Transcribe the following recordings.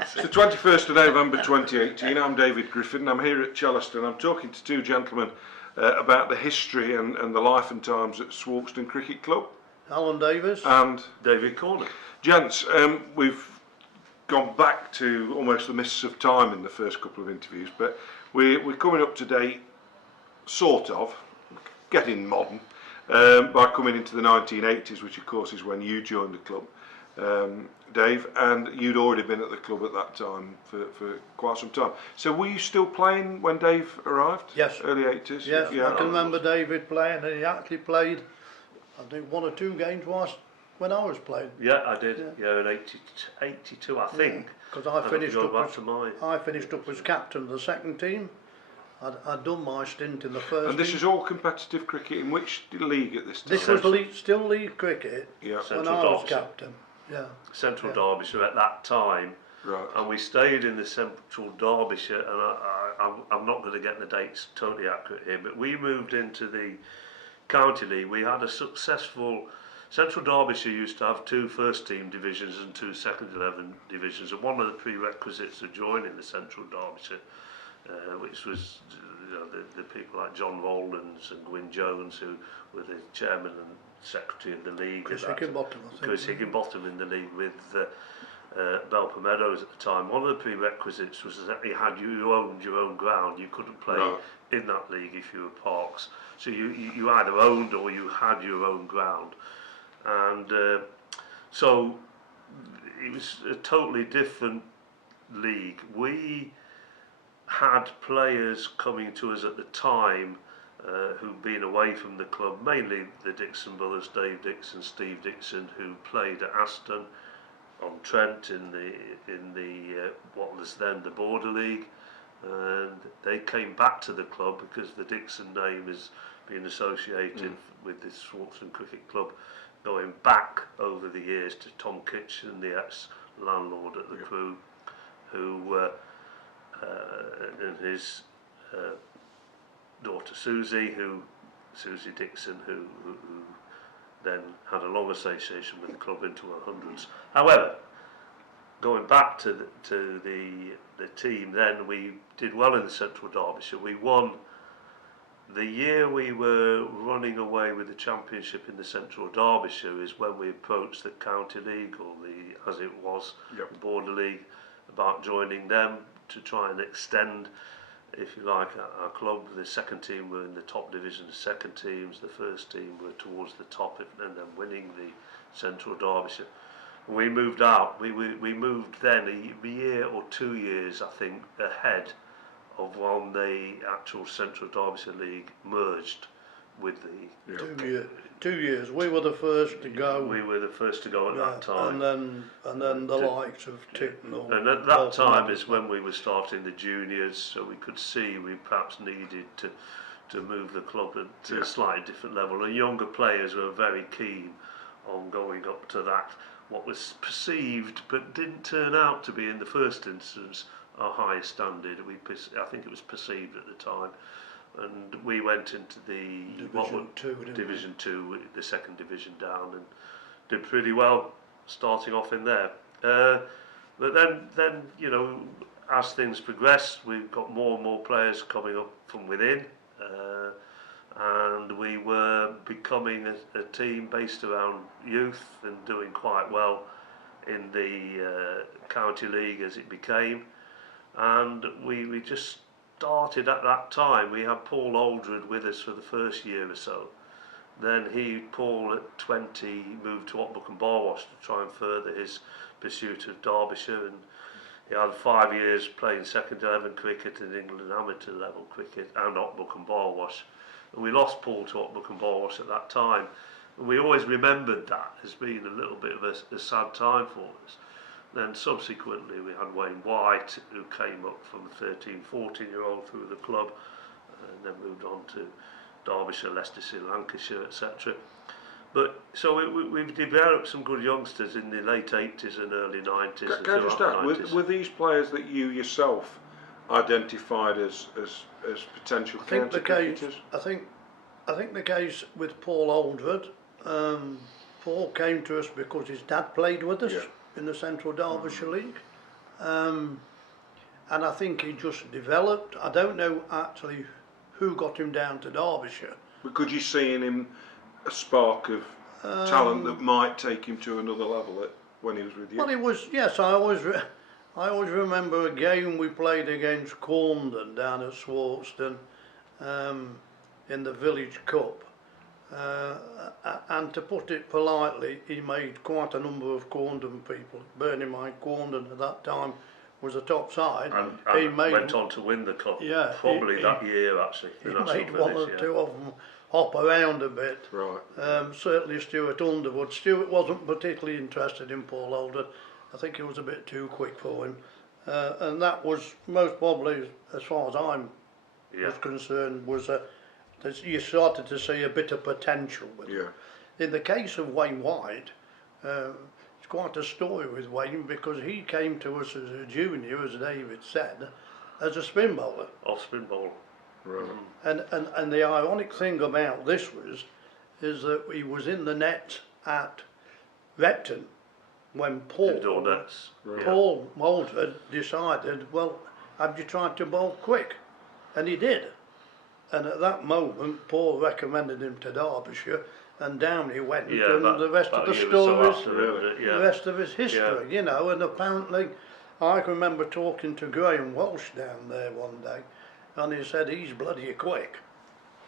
It's the 21st of November 2018. I'm David Griffin. I'm here at Chellaston. I'm talking to two gentlemen about the history and the life and times at Swarkestone Cricket Club. Alan Davies and David Corner. Gents, we've gone back to almost the mists of time in the first couple of interviews, but we're coming up to date, sort of, getting modern, by coming into the 1980s, which of course is when you joined the club. Dave, and you'd already been at the club at that time for quite some time. So were you still playing when Dave arrived? Yes. Early 80s? Yes, yeah. I can remember David playing, and he actually played, I think, 1 or 2 games when I was playing. Yeah, I did. Yeah, in 82, I think. Because I finished up as captain of the second team. I'd done my stint in the first. And this team. is all competitive cricket. In which league at this time? This was still league cricket. Yeah. When I was captain. Yeah. Central Derbyshire at that time. Right. And we stayed in the Central Derbyshire, and I'm not going to get the dates totally accurate here, but we moved into the County League. We had a successful. Central Derbyshire used to have 2 first team divisions and 2 second 11 divisions, and one of the prerequisites of joining the Central Derbyshire, which was the people like John Rowlands and Gwyn Jones, who were the chairman and secretary of the league. Chris Higginbottom, I think. Chris Higginbottom in the league with Belper Meadows at the time. One of the prerequisites was that you owned your own ground. You couldn't play in that league if you were Parks. So you either owned or you had your own ground. And so it was a totally different league. We had players coming to us at the time who'd been away from the club, mainly the Dixon brothers, Dave Dixon, Steve Dixon, who played at Aston on Trent in the what was then the Border League, and they came back to the club because the Dixon name has been associated with the Swarkestone Cricket Club, going back over the years to Tom Kitchen, the ex-landlord at the Crew, who and his daughter Susie Dixon, who then had a long association with the club into her hundreds. However, going back to the team, then we did well in the Central Derbyshire. We won the year we were running away with the championship in the Central Derbyshire is when we approached the County League, or as it was, the Border League, about joining them to try and extend, if you like, our club. The second team were in the top division, the second teams, the first team were towards the top, and then winning the Central Derbyshire. We moved out. We moved then a year or 2 years, I think, ahead of when the actual Central Derbyshire League merged with the 2 years. We were the first to go. We were the first to go at that time. And then the likes of Ticknell. And at that time is when we were starting the juniors, so we could see we perhaps needed to move the club to a slightly different level. And younger players were very keen on going up to that, what was perceived but didn't turn out to be in the first instance our highest standard. I think it was perceived at the time. And we went into the Division 2, the second division down, and did pretty well starting off in there. But then as things progressed, we've got more and more players coming up from within, and we were becoming a team based around youth and doing quite well in the County League as it became. And we just started at that time. We had Paul Aldred with us for the first year or so. Then Paul at 20 moved to Ockbrook and Barwash to try and further his pursuit of Derbyshire, and he had 5 years playing second 11 cricket in England amateur level cricket and Ockbrook and Barwash. And we lost Paul to Ockbrook and Barwash at that time, and we always remembered that as being a little bit of a sad time for us. Then subsequently we had Wayne White, who came up from 13, 14-year-old through the club, and then moved on to Derbyshire, Leicestershire, Lancashire, etc. But so we've developed some good youngsters in the late 80s and early 90s. Can I just ask, were these players that you yourself identified as potential county cricketers? I think the case with Paul Aldred, Paul came to us because his dad played with us in the Central Derbyshire League, and I think he just developed. I don't know actually who got him down to Derbyshire. But could you see in him a spark of talent that might take him to another level when he was with you? Well, it was, yes, I always remember a game we played against Corndon down at Swarkestone in the Village Cup. And to put it politely, he made quite a number of Corndon people. Bearing in mind, Corndon at that time was a top side. And he went on to win the cup. Yeah, probably that year actually. He made one or two of them hop around a bit. Right. Certainly Stuart Underwood. Stuart wasn't particularly interested in Paul Alder. I think he was a bit too quick for him. And that was most probably, as far as I'm was concerned, was you started to see a bit of potential with him. In the case of Wayne White, it's quite a story with Wayne, because he came to us as a junior, as David said, as a spin bowler. Off spin bowler. Right. And the ironic thing about this is that he was in the net at Repton when Paul Moulder decided, well, have you tried to bowl quick? And he did. And at that moment, Paul recommended him to Derbyshire, and down he went. And the rest of the story is the rest of his history, you know. And apparently, I can remember talking to Graham Walsh down there one day, and he said, he's bloody quick.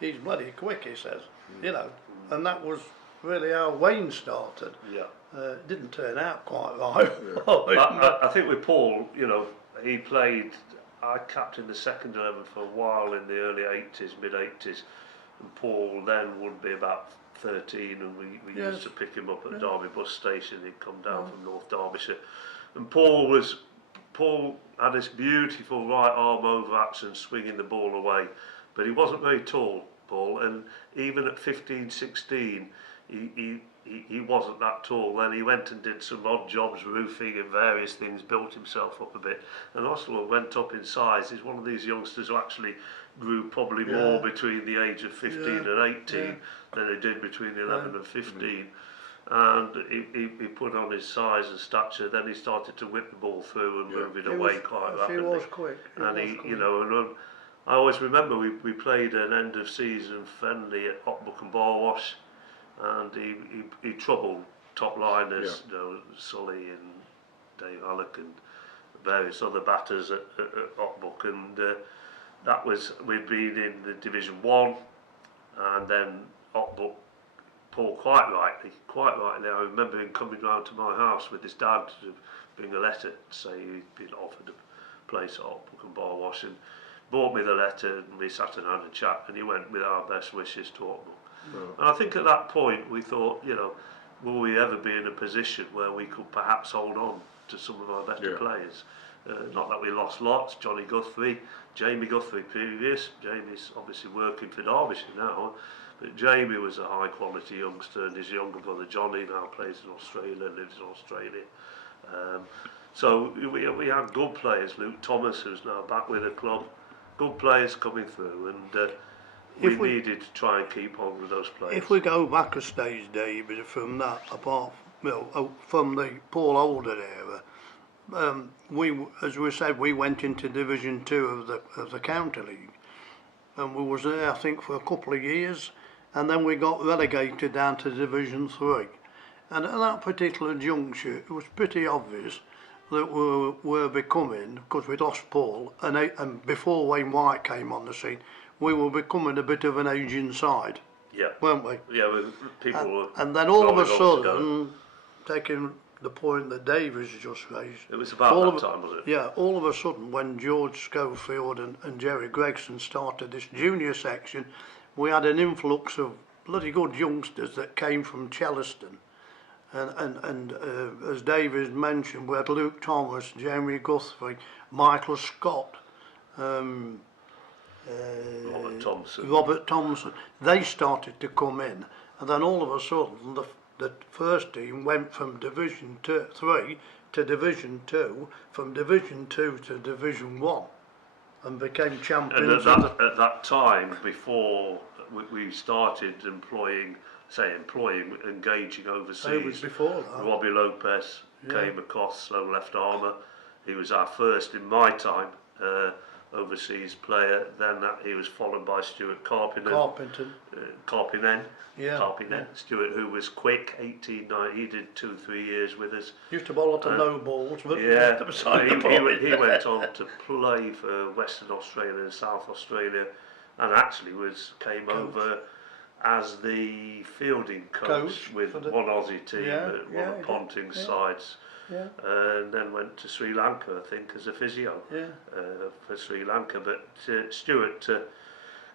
He's bloody quick, he says, you know. And that was really how Wayne started. It didn't turn out quite right. I think with Paul, you know, he played. I captained the second 11 for a while in the early 80s, mid 80s, and Paul then would be about 13, and we used to pick him up at Derby bus station. He'd come down from North Derbyshire, and Paul had this beautiful right arm over action, swinging the ball away, but he wasn't very tall, Paul, and even at 15, 16, he wasn't that tall. Then he went and did some odd jobs, roofing and various things, built himself up a bit, and Oslo went up in size. He's one of these youngsters who actually grew probably more between the age of 15 and 18 than he did between 11 and 15. And he put on his size and stature. Then he started to whip the ball through and move it away quite rapidly. He was quick. You know, and I always remember we played an end of season friendly at Otbuck and Barwash, and he troubled top liners, you know, Sully and Dave Alec and various other batters at Otbuck, and that was, we'd been in the Division 1, and then Otbuck, Paul quite rightly, I remember him coming round to my house with his dad to bring a letter to say he'd been offered a place at Otbuck and Barwash, and brought me the letter, and we sat and had a chat, and he went with our best wishes to Otbuck. And I think at that point we thought, you know, will we ever be in a position where we could perhaps hold on to some of our better players? Not that we lost lots. Johnny Guthrie, Jamie Guthrie previous. Jamie's obviously working for Derbyshire now, but Jamie was a high quality youngster, and his younger brother Johnny now plays in Australia, lives in Australia. So we had good players. Luke Thomas, who's now back with the club, good players coming through, and we needed to try and keep on with those players. If we go back a stage, David, from that, apart from the Paul Alder era, as we said, we went into Division 2 of the County League, and we was there, I think, for a couple of years, and then we got relegated down to Division 3. And at that particular juncture, it was pretty obvious that we were becoming, because we'd lost Paul, and before Wayne White came on the scene, we were becoming a bit of an aging side, weren't we? Yeah, people were. And then all of a sudden, taking the point that Davies just raised, it was about that time, was it? Yeah, all of a sudden, when George Schofield and Jerry Gregson started this junior section, we had an influx of bloody good youngsters that came from Chellaston. And as Davies mentioned, we had Luke Thomas, Jamie Guthrie, Michael Scott, Robert Thompson. They started to come in, and then all of a sudden the first team went from Division 3 to Division 2, from Division 2 to Division 1, and became champions. And at that time, before we started engaging overseas, it was before that. Robbie Lopez came across, slow left armour. he was our first in my time overseas player. Then he was followed by Stuart Carpinen. Stuart, who was quick, 18, 19, he did 2-3 years with us. Used to bowl a lot of no balls, but he went on to play for Western Australia and South Australia, and actually came over as the fielding coach with one Aussie team at one of Ponting's sides. Yeah. And then went to Sri Lanka, I think, as a physio for Sri Lanka. But Stuart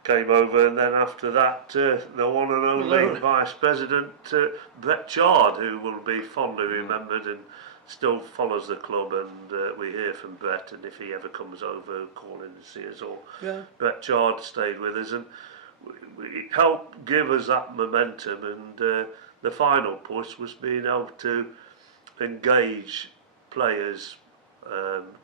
came over, and then after that, the one and only Vice President, Brett Chard, who will be fondly remembered and still follows the club. And we hear from Brett, and if he ever comes over, call in to see us all. Yeah. Brett Chard stayed with us, and it helped give us that momentum. And the final push was being able to engage players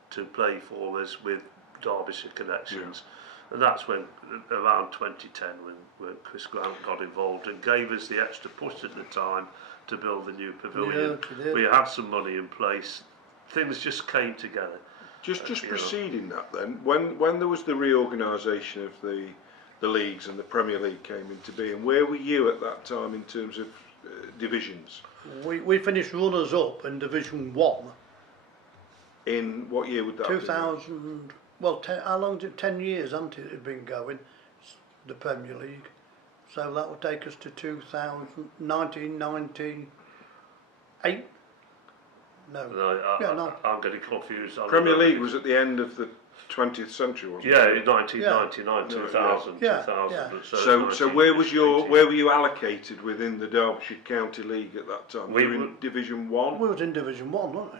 to play for us with Derbyshire connections, and that's when around 2010 when Chris Grant got involved and gave us the extra push at the time to build the new pavilion. We had some money in place, things just came together. Just preceding that then, when there was the reorganisation of the leagues and the Premier League came into being, where were you at that time in terms of divisions? We finished runners up in Division 1. In what year would that 2000, well, how long did 10 years, hasn't it been going, the Premier League? So that would take us to 1998. No. I'm getting confused. Premier League was at the end of the 20th century, wasn't it? 1999, 2000. So where were you allocated within the Derbyshire County League at that time? We were in Division 1? We was in Division 1, weren't we?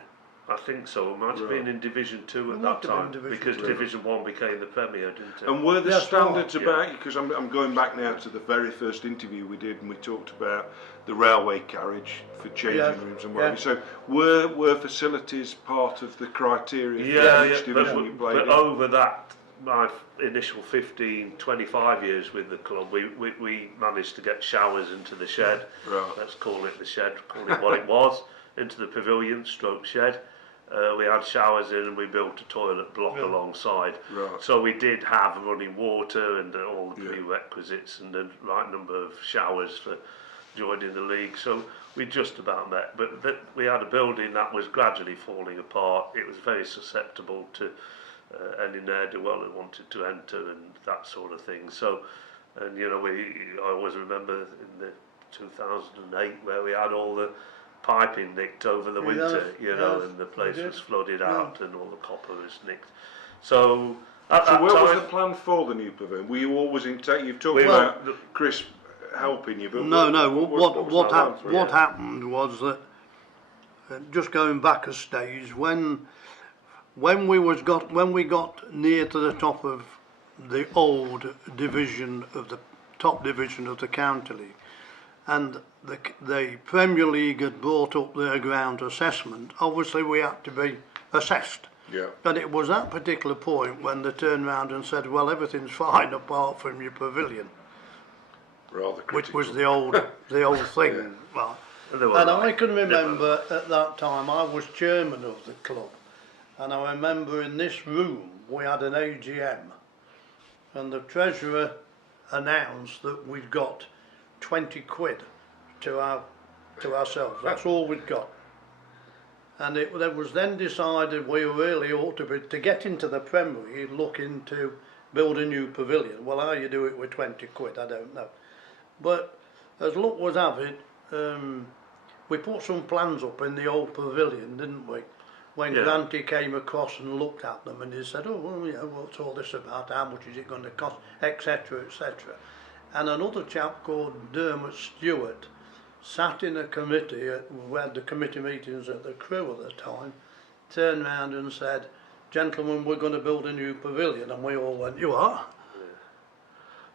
I think so. It might have been in Division 2 at that time, because Division 1 became the Premier, didn't it? And were the standards about, because I'm going back now to the very first interview we did, and we talked about the railway carriage for changing rooms and whatever. So were facilities part of the criteria for each division you played in? But over that, my initial 15-25 years with the club, we managed to get showers into the shed. Right. Let's call it the shed, call it what it was, into the pavilion stroke shed. We had showers in, and we built a toilet block alongside. Right. So we did have running water and all the prerequisites and the right number of showers for joining the league. So we just about met. But we had a building that was gradually falling apart. It was very susceptible to any ne'er-do-well who wanted to enter and that sort of thing. So, and I always remember in the 2008 where we had all the piping nicked over the winter, and the place was flooded out and all the copper was nicked. So at that where time, was the plan for the new pavilion? Were you always intact? You've talked about Chris helping you, but what happened was that just going back a stage, when we got near to the top of the old division of the top division of the county league, and the Premier League had brought up their ground assessment, obviously we had to be assessed. Yeah. And it was that particular point when they turned round and said, well, everything's fine apart from your pavilion. Rather critical. Which was the old thing. Well, and I can remember at that time I was chairman of the club, and I remember in this room we had an AGM, and the treasurer announced that we'd got 20 quid to ourselves. That's all we'd got. And it was then decided we really ought to get into the Premier League, look into build a new pavilion. Well, how you do it with 20 quid, I don't know. But as luck would have it, we put some plans up in the old pavilion, didn't we? When Granty came across and looked at them, and he said, oh, well, what's all this about? How much is it going to cost? Etc., etc. And another chap called Dermot Stewart sat in a committee, we had the committee meetings at the Crew at the time, turned round and said, gentlemen, we're going to build a new pavilion. And we all went, you are?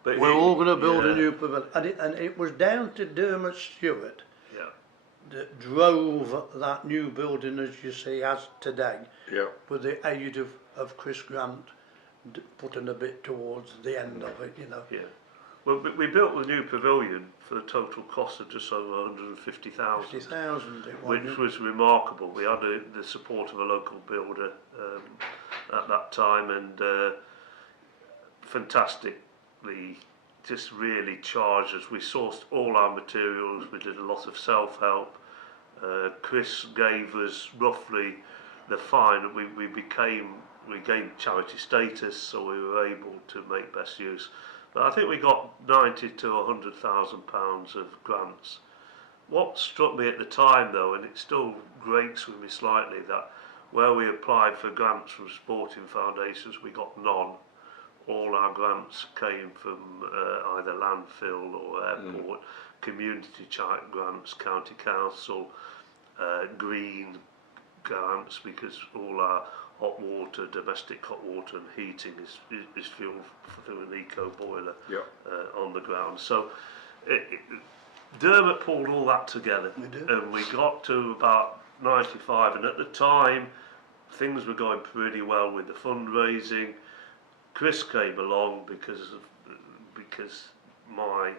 But we're all going to build a new pavilion. And it was down to Dermot Stewart that drove that new building as you see as today, with the aid of Chris Grant putting a bit towards the end of it, Well, we built the new pavilion for a total cost of just over 150,000. 50,000 it was. Which was remarkable. We had the support of a local builder at that time, and fantastically just really charged us. We sourced all our materials, we did a lot of self-help. Chris gave us roughly the fine. We gained charity status, so we were able to make best use. But I think we got 90 to 100,000 pounds of grants. What struck me at the time though, and it still grates with me slightly, that where we applied for grants from sporting foundations, we got none. All our grants came from either landfill or airport, community type grants, county council, green grants, because all our hot water, domestic hot water and heating is fueled through an eco boiler on the ground. So Dermot pulled all that together, and we got to about 95, and at the time things were going pretty well with the fundraising. Chris came along because my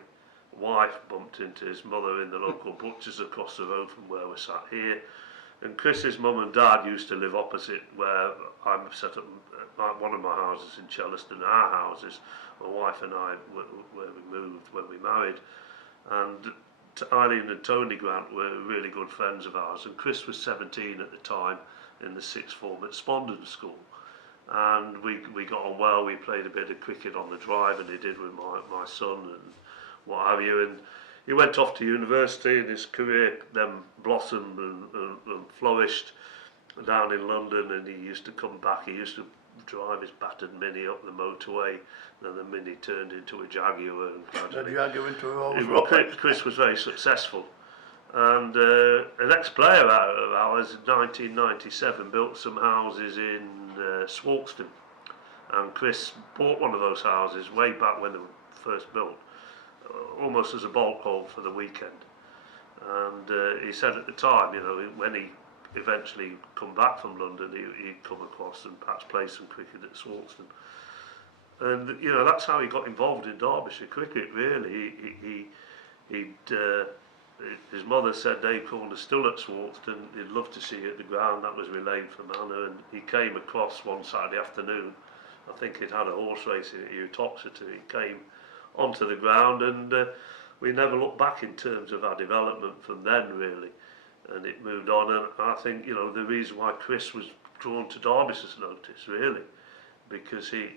wife bumped into his mother in the local butcher's across the road from where we're sat here, and Chris's mum and dad used to live opposite where I'm set up one of my houses in Chellaston. Our houses, my wife and I, where we moved when we married, and Eileen and Tony Grant were really good friends of ours, and Chris was 17 at the time in the sixth form at Spondon School, and we got on well. We played a bit of cricket on the drive, and he did with my son and what have you, and he went off to university, and his career then blossomed and flourished down in London, and he used to come back. He used to drive his battered Mini up the motorway, then the Mini turned into a Jaguar, and The Jaguar into a Rolls Royce. Chris was very successful, and an ex-player of ours in 1997 built some houses in Swarkestone, and Chris bought one of those houses way back when they were first built, almost as a bulk hold for the weekend. And he said at the time, you know, when he eventually come back from London, he'd come across and perhaps play some cricket at Swarkestone. And you know, that's how he got involved in Derbyshire cricket. Really, his mother said Dave Corner's still at Swarkestone. He'd love to see you at the ground. That was relayed from Anna, and he came across one Saturday afternoon. I think he'd had a horse race at Uttoxeter. He came onto the ground, and we never looked back in terms of our development from then, really. And it moved on, and I think, you know, the reason why Chris was drawn to Derbyshire's notice, really, because he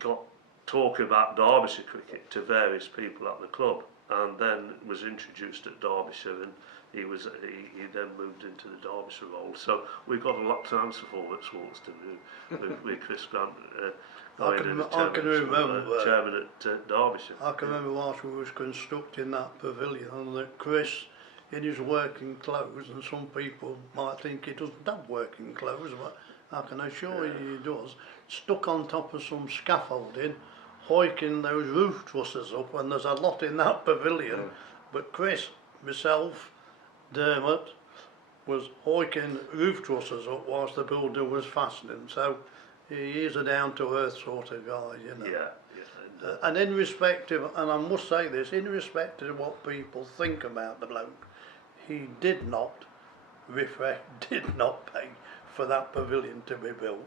got talking about Derbyshire cricket to various people at the club, and then was introduced at Derbyshire, and he then moved into the Derbyshire role. So we've got a lot to answer for at Swarkestone with Chris Grant. I can remember chairman at Derbyshire. I can remember whilst we was constructing that pavilion that Chris, in his working clothes, and some people might think he doesn't have working clothes, but I can assure you he does, stuck on top of some scaffolding, hoiking those roof trusses up, and there's a lot in that pavilion. But Chris, myself, Dermot, was hoiking roof trusses up whilst the builder was fastening. So he is a down-to-earth sort of guy, you know. And in respect of, and I must say this, in respect of what people think about the bloke, he did not pay for that pavilion to be built.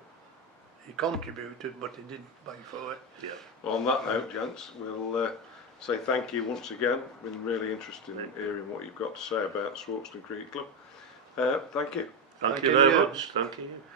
He contributed, but he didn't pay for it. Yeah. Well, on that note, gents, we'll say thank you once again. Been really interested in hearing what you've got to say about Swarkestone Cricket Club. Thank you. Thank you very much. Thank you.